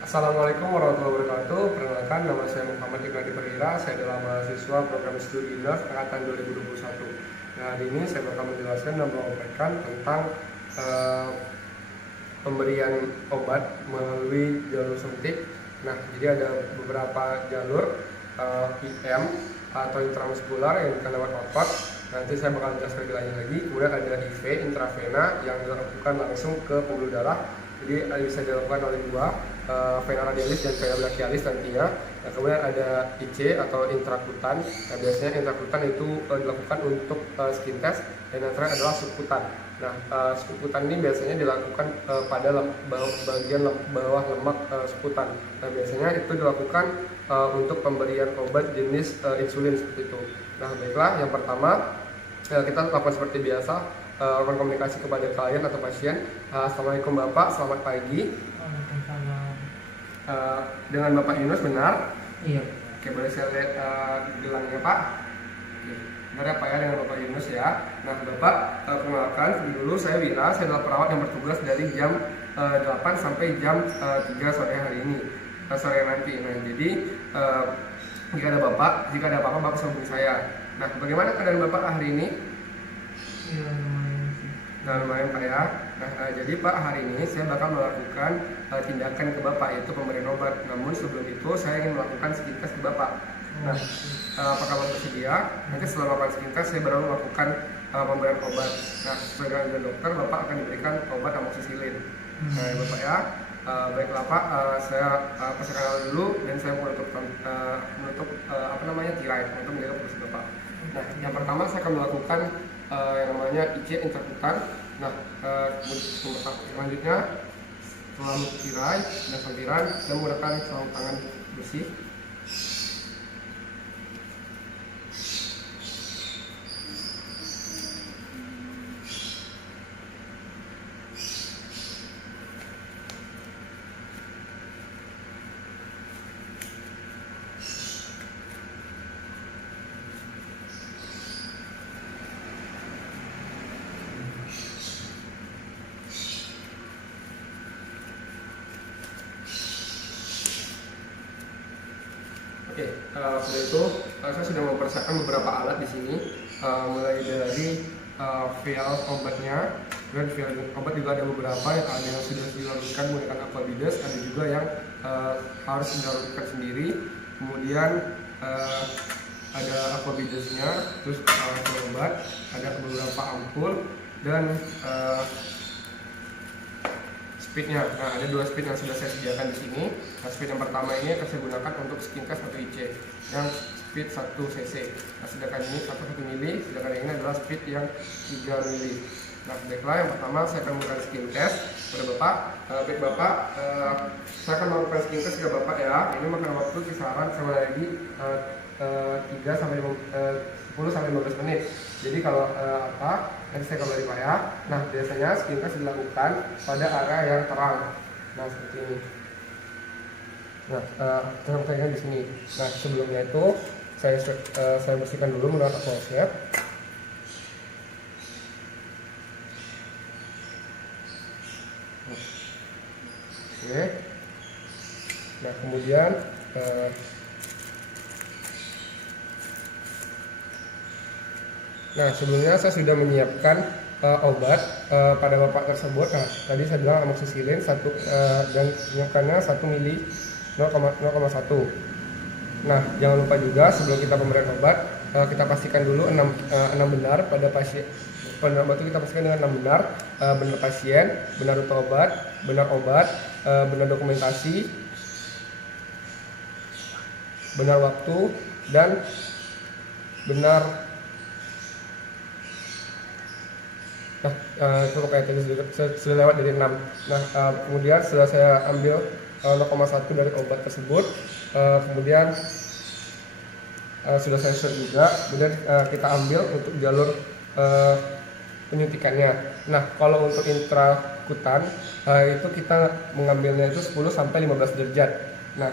Assalamualaikum warahmatullahi wabarakatuh. Perkenalkan, nama saya Muhammad Ibrahim Perwira. Saya adalah mahasiswa program studi nurse angkatan 2021. Nah, hari ini saya bakal menjelaskan dan menyampaikan tentang pemberian obat melalui jalur suntik. Nah, jadi ada beberapa jalur IM atau intramuskular yang bukan lewat otot. Nanti saya bakal jelaskan lebih lanjut lagi. Kemudian ada IV intravena yang dilakukan langsung ke pembuluh darah. Jadi bisa dilakukan oleh dua, vena radialis dan vena brachialis nantinya. Nah, kemudian ada IC atau intrakutan. Nah, biasanya intrakutan itu dilakukan untuk skin test, dan yang terakhir adalah subkutan. Nah, subkutan ini biasanya dilakukan pada bagian bawah lemak subkutan. Nah, biasanya itu dilakukan untuk pemberian obat jenis insulin seperti itu. Nah, baiklah, yang pertama kita lakukan seperti biasa, lakukan komunikasi kepada klien atau pasien. Assalamualaikum Bapak, selamat pagi. Dengan Bapak Yunus, benar? Iya. Oke, boleh saya lihat gelangnya Pak? Oke, benar ya Pak ya, dengan Bapak Yunus ya. Nah Bapak, perkenalkan dulu, saya Wira, saya adalah perawat yang bertugas dari jam 8 sampai jam 3 sore hari ini, sore nanti. Nah jadi jika ada apa-apa Bapak bisa hubungi saya. Nah, bagaimana keadaan Bapak hari ini? Iya, lumayan sih. Nah, lumayan Pak ya. Nah, jadi Pak, hari ini saya bakal melakukan tindakan ke Bapak, yaitu pemberian obat. Namun sebelum itu saya ingin melakukan skin test ke Bapak. Nah, apakah Bapak bersedia? Nanti setelah melakukan skin test saya baru melakukan pemberian obat. Nah, sesuai dengan anjuran dokter, Bapak akan diberikan obat amoxicillin. Nah, ya Bapak ya. Baiklah Pak, saya persilakan dulu dan saya menutup tirai untuk menjaga produksi Bapak. Nah, yang pertama saya akan melakukan yang namanya IC intrakutan. Nah, selanjutnya setelah menutup tirai dan sampiran, saya menggunakan sarung tangan bersih. Oke, setelah itu saya sudah mempersiapkan beberapa alat di sini, mulai dari vial obatnya. Dan vial obat juga ada beberapa, yang sudah dilarutkan menggunakan aquabides, ada juga yang harus dilarutkan sendiri. Kemudian ada aquabidesnya, terus obat, ada beberapa ampul dan speednya. Nah, ada dua speed yang sudah saya sediakan di sini. Nah, speed yang pertama ini akan saya gunakan untuk skin test atau IC yang speed 1 cc. Nah, sedangkan ini 1 mili, sedangkan ini adalah speed yang 3 mili. Nah, baiklah, yang pertama saya akan melakukan skin test pada Bapak. Baik Bapak, saya akan melakukan skin test ke Bapak ya. Ini makan waktu kisaran sama lagi 10 sampai 15 menit. Jadi kalau nanti saya kembali Pak ya. Nah, biasanya skin test dilakukan pada area yang terang. Nah, seperti ini. Nah, terang-terangnya di sini. Nah, sebelumnya itu saya bersihkan dulu menggunakan alcohol swab. Oke. Nah, kemudian sebelumnya saya sudah menyiapkan obat pada Bapak tersebut. Nah, tadi saya bilang amoxicillin dan menyiapkannya 1 mili 0,1. Nah, jangan lupa juga sebelum kita pemberian obat, kita pastikan dulu 6 benar pada pasien. Pada obat itu kita pastikan dengan 6 benar, benar pasien, benar rute obat, benar dokumentasi, benar waktu, dan benar. Nah, itu kayak tadi sudah lewat dari 6. Nah, kemudian setelah saya ambil 0,1 dari obat tersebut, kemudian sudah saya swab juga, kemudian kita ambil untuk jalur penyuntikannya. Nah, kalau untuk intrakutan itu kita mengambilnya itu 10 sampai 15 derajat. Nah,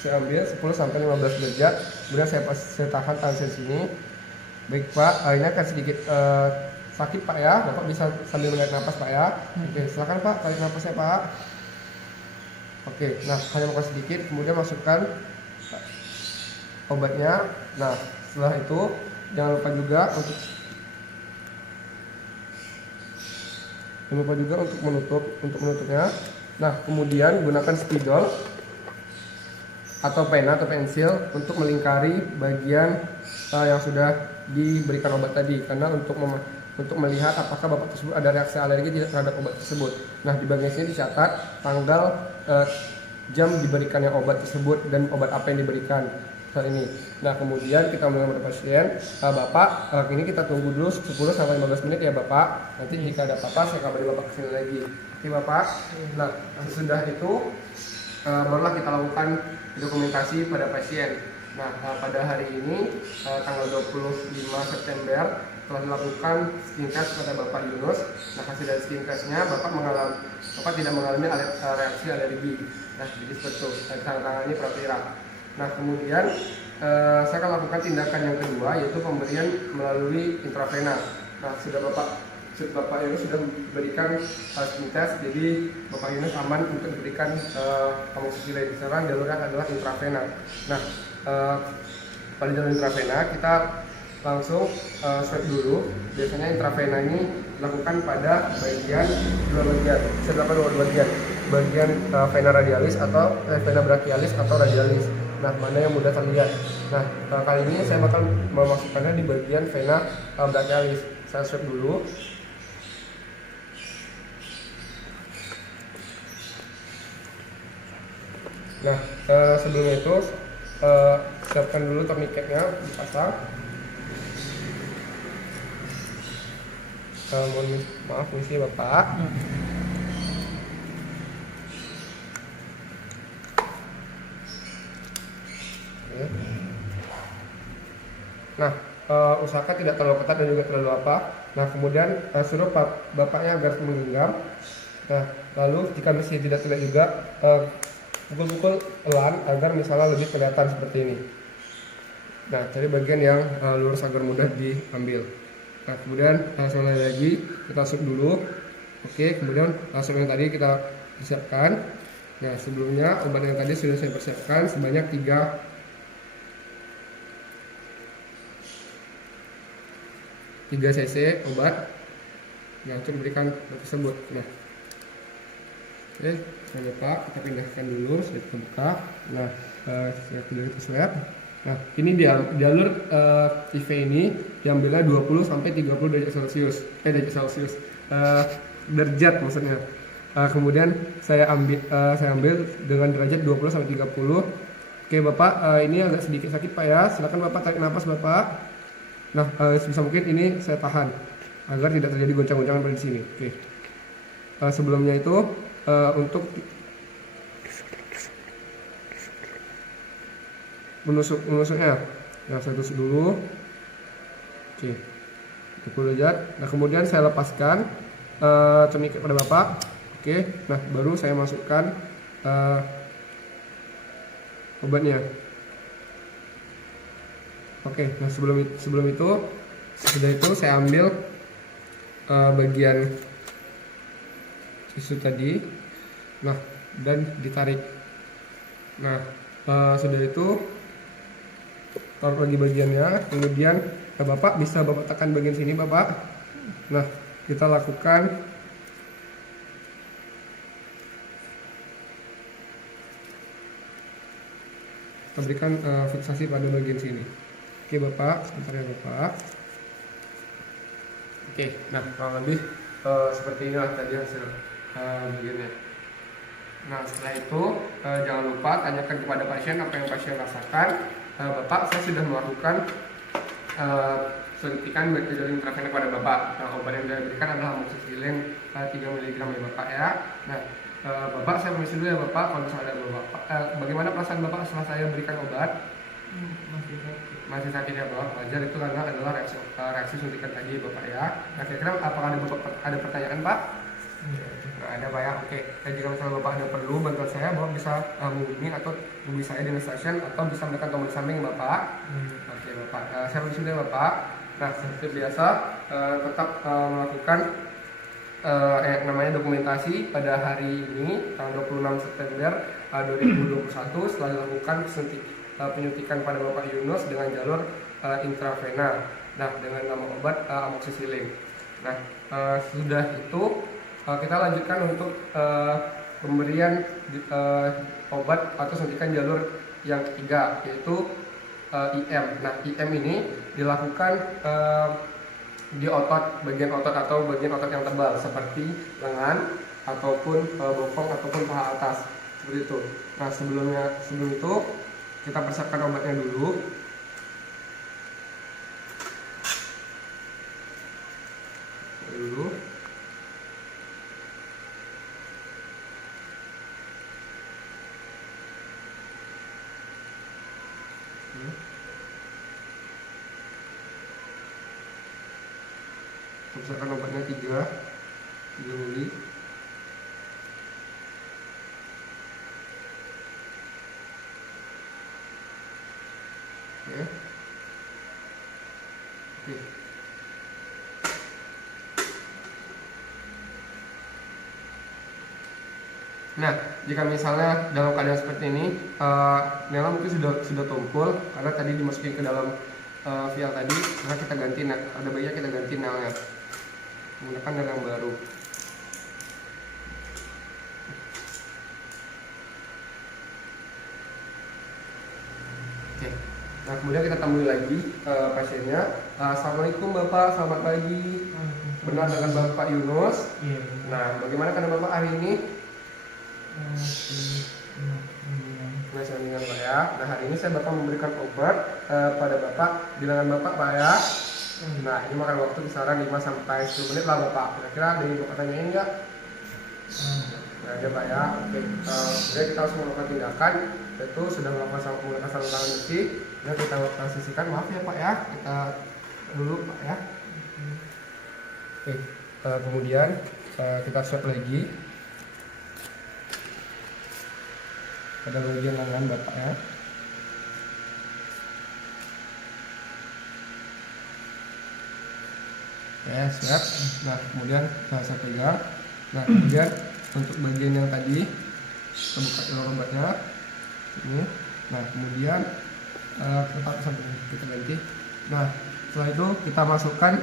saya ambil 10 sampai 15 derajat, kemudian saya tahan tangan saya sini. Baik Pak, ini akan sedikit sakit Pak ya, Bapak bisa sambil menarik nafas Pak ya. Oke, silakan Pak, tarik nafasnya Pak. Oke, nah hanya makan sedikit, kemudian masukkan obatnya. Nah, setelah itu jangan lupa juga untuk menutupnya. Nah, kemudian gunakan spidol atau pena atau pensil untuk melingkari bagian yang sudah diberikan obat tadi, karena untuk melihat apakah Bapak tersebut ada reaksi alergi tidak terhadap obat tersebut. Nah, di bagian sini dicatat tanggal, jam diberikannya obat tersebut dan obat apa yang diberikan saat ini. Nah, kemudian kita mulai pada pasien. Bapak, ini kita tunggu dulu 10 sampai 15 menit ya Bapak. Nanti jika ada apa-apa saya kabari Bapak kesini lagi. Oke Bapak. Nah, sesudah itu barulah kita lakukan dokumentasi pada pasien. Nah, pada hari ini tanggal 25 September telah dilakukan skin test pada Bapak Yunus. Nah, hasil dari skin testnya Bapak tidak mengalami reaksi alergi. Nah, jadi seperti itu. Tangannya Pravira. Nah, kemudian saya akan lakukan tindakan yang kedua, yaitu pemberian melalui intravena. Nah, Bapak Yunus sudah memberikan skin test, jadi Bapak Yunus aman untuk diberikan amoxicillin. Sekarang jalurnya adalah intravena. Nah, pada jalur intravena kita langsung swab dulu. Biasanya intravena ini dilakukan pada dua bagian. Saya lakukan dua bagian. Bagian vena radialis atau vena brachialis atau radialis. Nah, mana yang mudah terlihat. Nah, kali ini saya bakal memasukkannya di bagian vena brachialis. Saya swab dulu. Nah, sebelum itu siapkan dulu torniketnya, dipasang. Mohon maaf misi Bapak. Oke. Nah, usahakan tidak terlalu ketat dan juga terlalu apa. Nah, kemudian suruh bapaknya agar menggenggam. Nah, lalu jika masih tidak terlihat juga, pukul-pukul pelan agar misalnya lebih kelihatan seperti ini. Nah, cari bagian yang lurus agar mudah diambil. Nah, kemudian sekali lagi kita swab dulu. Oke, kemudian swab yang tadi kita persiapkan. Nah, sebelumnya obat yang tadi sudah saya persiapkan sebanyak 3 cc obat. Nah, untuk memberikan obat tersebut. Nah, oke, jangan lupa kita pindahkan dulu, sudah kita buka. Nah, saya sudah kita swab. Nah, ini jalur IV ini diambilnya 20 sampai 30 derajat Celcius. Derajat maksudnya. Kemudian saya ambil dengan derajat 20 sampai 30. Oke, Bapak, ini agak sedikit sakit Pak ya. Silakan Bapak tarik nafas Bapak. Nah, sebisa mungkin ini saya tahan agar tidak terjadi goncang-goncangan pada di sini. Oke. Sebelumnya itu untuk menusuknya, nah saya tusuk dulu. Oke, 30 derajat. Nah, kemudian saya lepaskan tourniquet pada Bapak. Oke, nah baru saya masukkan obatnya. Oke, nah sebelum itu sudah itu saya ambil bagian tisu tadi, nah dan ditarik. Nah, sudah itu taruh lagi bagiannya, kemudian Bapak bisa tekan bagian sini Bapak. Nah, kita lakukan kita berikan fiksasi pada bagian sini. Oke Bapak, sebentar ya Bapak. Oke, nah kurang lebih seperti inilah tadi hasil bagiannya. Nah, setelah itu jangan lupa tanyakan kepada pasien apa yang pasien rasakan. Bapak, saya sudah melakukan suntikan metode intravena kepada Bapak. Nah, obat yang saya berikan adalah amoxicillin 3 mg ya Bapak ya. Nah, Bapak, saya permisi dulu ya Bapak. Kalau misalnya ada Bapak, bagaimana perasaan Bapak setelah saya berikan obat? Masih sakit ya Bapak. Wajar, itu karena adalah reaksi suntikan tadi Bapak ya. Nah, kira-kira apakah ada pertanyaan Pak? Ada Pak ya. Oke. Dan jika misalnya Bapak ada perlu bantuan saya, Bapak bisa menghubungi atau hubungi saya di stasiun atau bisa menekan tombol samping Bapak. Oke Bapak. Saya permisi dulu Bapak. Nah, seperti biasa tetap melakukan namanya dokumentasi pada hari ini tanggal 26 September 2021 setelah dilakukan penyuntikan pada Bapak Yunus dengan jalur intravena, nah dengan nama obat amoxicillin. Nah sudah itu kita lanjutkan untuk pemberian obat atau suntikan jalur yang ketiga, yaitu IM. Nah IM ini dilakukan di bagian otot atau bagian otot yang tebal seperti lengan ataupun bokong ataupun paha atas, seperti itu. Nah sebelum itu kita persiapkan obatnya dulu. Persiapkan obatnya 3 mili. Oke. Nah, jika misalnya dalam keadaan seperti ini, Nela mungkin sudah tumpul karena tadi dimasukin ke dalam vial tadi, maka kita ganti. Ada baiknya kita ganti nelnya, menggunakan nel yang baru. Oke. Nah, kemudian kita temui lagi pasiennya. Assalamualaikum Bapak, selamat pagi. Benar dengan Bapak Yunus? Iya. Nah, bagaimana keadaan Bapak hari ini? Masih dengan Pak ya. Nah hari ini saya bakal memberikan obat pada Bapak, bilangan Bapak Pak ya. Nah ini makan waktu kisaran 5 sampai 10 menit lah Bapak. Kira-kira ada yang Bapak tanyain nggak? Nah ada Pak ya. Oke. Kemudian kita langsung melakukan tindakan, yaitu sudah melakukan menggunakan sarung tangan bersih. Dan kita transisikan, maaf ya Pak ya. Kita dulu Pak ya. Oke. Kemudian kita swab lagi pada bagian lengan Bapak ya. Ya, siap. Nah, kemudian saya pegang. Nah, kemudian untuk bagian yang tadi kita buka jalur obatnya ini. Nah, kemudian kita ganti. Nah, setelah itu kita masukkan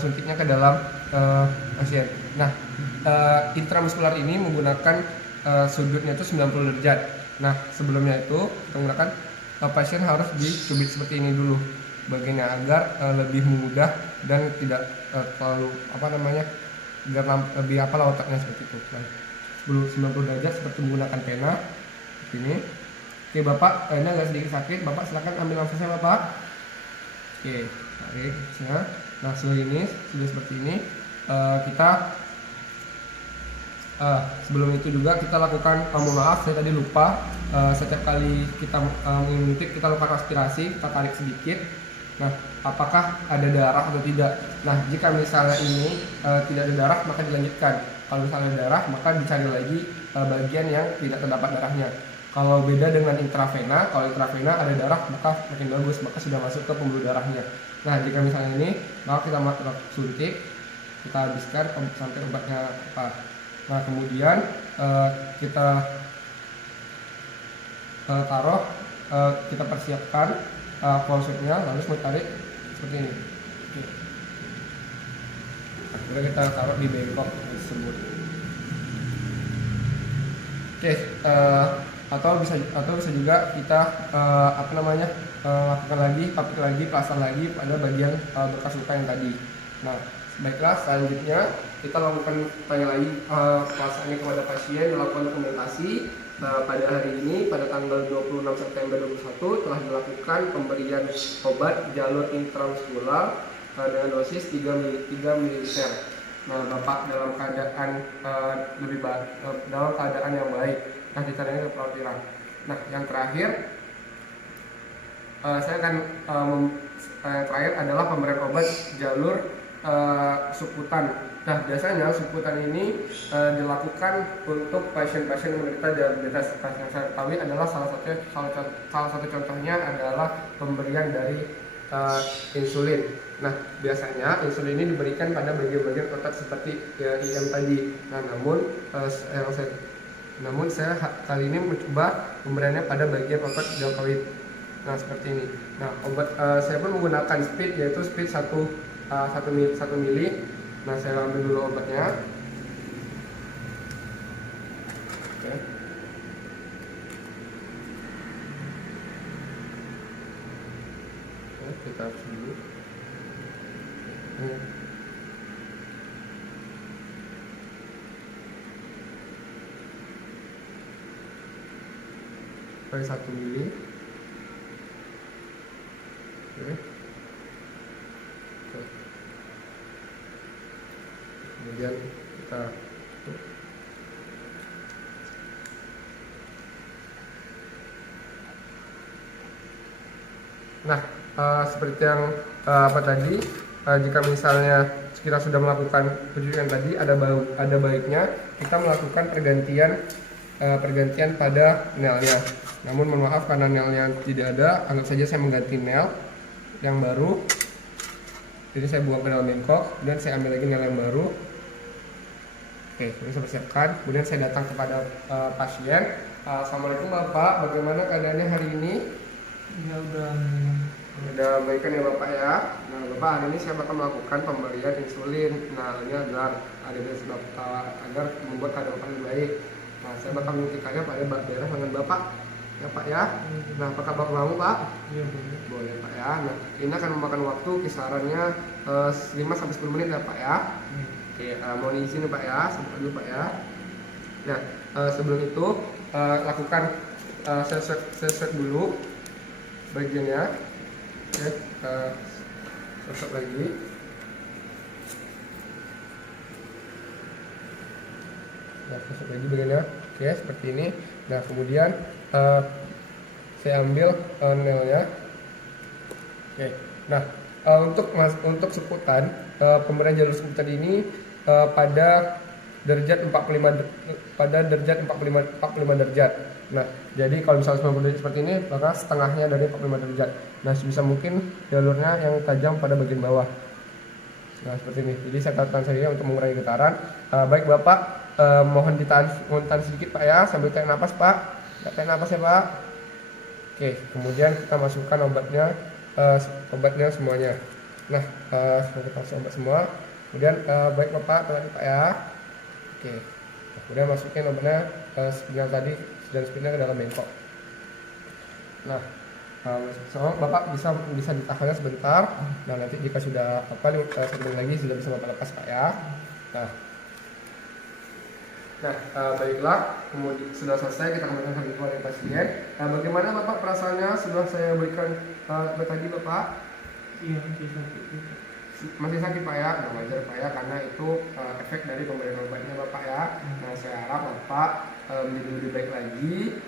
suntiknya ke dalam pasien. Nah, intramuskular ini menggunakan sudutnya itu 90 derajat. Nah, sebelumnya itu menggunakan pasien harus dicubit seperti ini dulu bagiannya agar lebih mudah dan tidak terlalu biar lebih otaknya seperti itu. Nah, 90 derajat seperti menggunakan pena seperti ini. Oke Bapak, ini agak sedikit sakit. Bapak silakan ambil nafasnya Bapak. Oke, tarik nafasnya. Nah setelah ini sudah seperti ini, kita sebelum itu juga kita lakukan, mohon maaf saya tadi lupa, setiap kali kita mengintip kita lakukan aspirasi, kita tarik sedikit. Nah apakah ada darah atau tidak? Nah jika misalnya ini tidak ada darah maka dilanjutkan. Kalau misalnya ada darah maka dicari lagi bagian yang tidak terdapat darahnya. Kalau beda dengan intravena, kalau intravena ada darah maka makin bagus, maka sudah masuk ke pembuluh darahnya. Nah jika misalnya ini, maka kita suntik, kita habiskan sampai obatnya apa. Nah kemudian kita taruh, kita persiapkan pulsnya, lalu tarik seperti ini. Kemudian kita taruh di bengkok tersebut. Oke. Atau bisa juga kita lakukan lagi, tapik lagi, pasang lagi pada bagian bekas luka yang tadi. Nah, baiklah selanjutnya kita lakukan tanya lagi pelaksanaannya kepada pasien, melakukan dokumentasi. Pada hari ini pada tanggal 26 September 2021 telah dilakukan pemberian obat jalur intramuskular dengan dosis 3 ml. Nah, Bapak dalam keadaan dalam keadaan yang baik. Nah, ditandai kekhawatiran. Nah, yang terakhir saya akan terakhir adalah pemberian obat jalur subkutan. Nah, biasanya subkutan ini dilakukan untuk pasien-pasien yang menderita diabetes. Yang saya ketahui adalah salah satu contohnya adalah pemberian dari insulin. Nah, biasanya insulin ini diberikan pada bagian-bagian otot seperti ya, IM tadi. Nah, namun saya kali ini mencoba pemberiannya pada bagian otot deltoid. Nah, seperti ini. Nah, saya pun menggunakan speed, yaitu speed 1 mili. Nah, saya ambil dulu obatnya. Oke. Kita hapus dulu. Pakai 1 mili. Oke. Kemudian kita nah, seperti yang apa tadi, jika misalnya kita sudah melakukan pencucian tadi, ada baiknya kita melakukan pergantian pada nelnya. Namun mohon maaf karena nelnya tidak ada, anggap saja saya mengganti nel yang baru. Jadi saya buang ke dalam mangkok dan saya ambil lagi nel yang baru. Oke, ini saya persiapkan. Kemudian saya datang kepada pasien. Assalamualaikum Bapak, bagaimana keadaannya hari ini? Ya udah. Udah baikan ya Bapak ya. Nah Bapak, hari ini saya bakal melakukan pemberian insulin. Nah ini agar membuat keadaan Bapak lebih baik. Nah saya bakal menyuntikannya pada daerah lengan Bapak ya Pak ya. Nah apakah Bapak mau Pak? Iya boleh. Boleh Pak ya. Nah ini akan memakan waktu kisarannya 5-10 menit ya Pak ya. Oke, mohon izin ya Pak ya, sebentar dulu Pak ya. Nah sebelum itu lakukan set dulu bagiannya. Oke, sosok lagi. Nah, sosok lagi bagiannya. Oke, seperti ini. Nah, kemudian saya ambil nelnya. Oke. Nah, untuk seputan pemberian jalur seputan ini pada derajat 45 derajat. Nah, jadi kalau misalnya 90 derajat seperti ini, maka setengahnya dari 45 derajat. Nah, sebisa mungkin jalurnya yang tajam pada bagian bawah. Nah, seperti ini. Jadi saya katakan saja untuk mengurangi getaran. Baik Bapak, mohon ditahan sedikit Pak ya, sambil tarik nafas Pak. Tarik nafas ya Pak. Oke, kemudian kita masukkan obatnya semuanya. Nah, kita kasih obat semua. Kemudian baik Bapak, tarik Pak ya. Oke. Kemudian masukin obatnya yang tadi dan speednya ke dalam mangkok. Nah, Bapak bisa ditahannya sebentar. Nah, nanti jika sudah segmen lagi sudah bisa Bapak lepas Pak ya. Baiklah, kemudian sudah selesai kita kembalikan ke keluar dari pasien. Nah, bagaimana Bapak perasaannya setelah saya berikan obat tadi Bapak? Iya masih sakit gitu. Masih sakit Pak ya, nah, wajar Pak ya, karena itu efek dari pemberian obatnya Bapak ya. Nah, saya harap Bapak menjadi lebih baik lagi,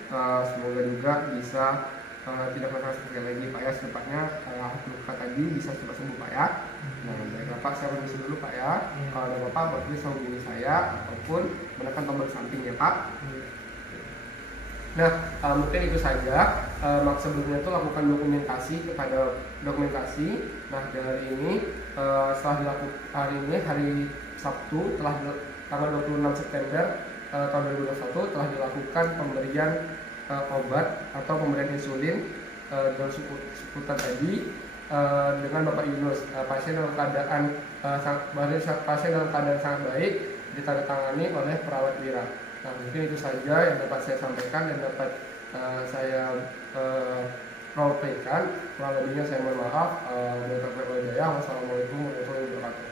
semoga juga bisa tidak masalah seperti lagi Pak ya, secepatnya luka tadi bisa cepat sembuh Pak ya. Nah baiklah Pak, saya permisi dulu Pak ya. Kalau ada Bapak bisa hubungi saya ataupun menekan tombol samping ya Pak. Nah, mungkin itu saja. Sebelumnya itu lakukan dokumentasi. Nah, dari ini setelah dilakukan hari Sabtu tanggal 26 September tahun 2021 telah dilakukan pemberian obat atau pemberian insulin dalam seputar tadi dengan Bapak Yunus. Pasien dalam keadaan sangat baik, ditandatangani oleh perawat Wira. Nah, mungkin itu saja yang dapat saya sampaikan dan dapat saya roleplay-kan. Kurang lebihnya saya mohon maaf. Wassalamualaikum warahmatullahi wabarakatuh.